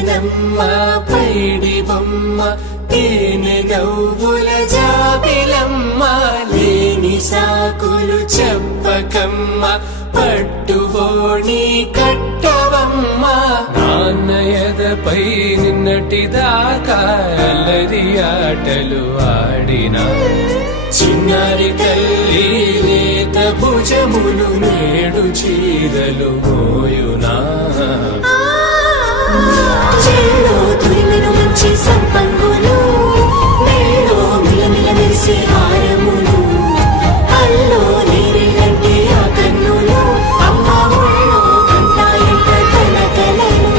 పవనమ్మ పైడి బొమ్మ తేనె నవ్వుల జాబిలమ్మ లేని సాకులు చెప్పకమ్మ పట్టువోణి కట్టవమ్మ నాన్నయదపై నిన్నటిదాకా అల్లరి ఆటలు ఆడినా చిన్నారి తల్లి లేత భుజములు నేడు చీరలు మోయునా మంచి సంపంగులు మెళ్ళో మిలమిల మెరిసే హారములు అల్లో నీరెళ్ళంటే ఆ కన్నులు అమ్మ ఊళ్ళో కంటాయంట తన కలలు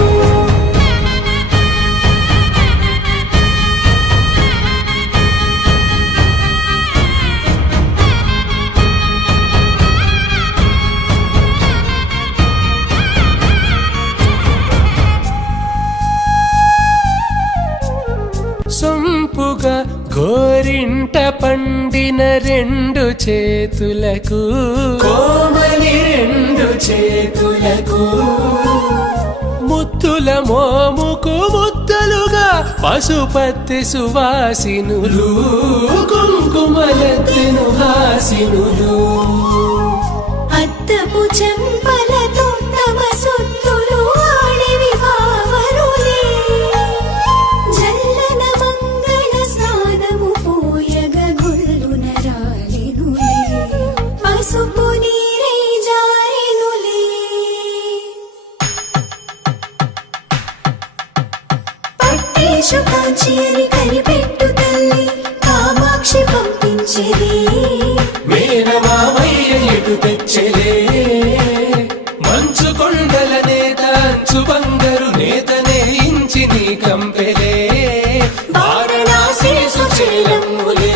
సొంపుగా గోరింట పండిన రెండు చేతులకు కోమలి రెండు చేతులకు ముద్దుల మోముకు ముద్దలుగా పశుపతి సువాసినులు కుంకుమలెత్తెను హాసినులు అద్దపు చెంపలతో తమ సొత్తులు ఆడివి బావరులే జల్లన మంగళ స్నానము పోయగ గొల్లున రాలినులే పసుపు నీరే జారినులే పట్టేశు కాంచి అని కనిపెట్టు తల్లి కామాక్షి పంపించేది మేనమామయ్య ఎటు తెచ్చలే మంచు కొండల నేత అంచు బంగారు నేతనే ఇంచి నీ కంపెలే వారణాసి సుచేలమ్ములే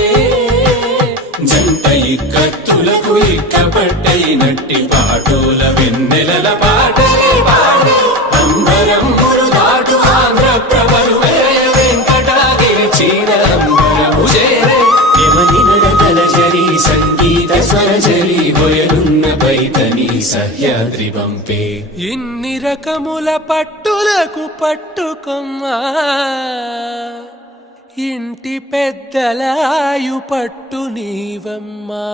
జంట ఇక్కత్తులకు ఇక్కపట్టైనట్టి పాటోల వెన్నెలల పాటలే పాడే అంబరమ్ములు దాటు ఆంధ్ర ప్రభలు వెంకటాగిరి చీర అంబరము చేరే యమని నడకల జరి సంగీత స్వరజరి హొయలున్న పైతని సహ్యాద్రి పంపే ఇన్ని రకముల పట్టులకు పట్టుకొమ్మా ఇంటి పెద్దలాయు పట్టు నీవమ్మా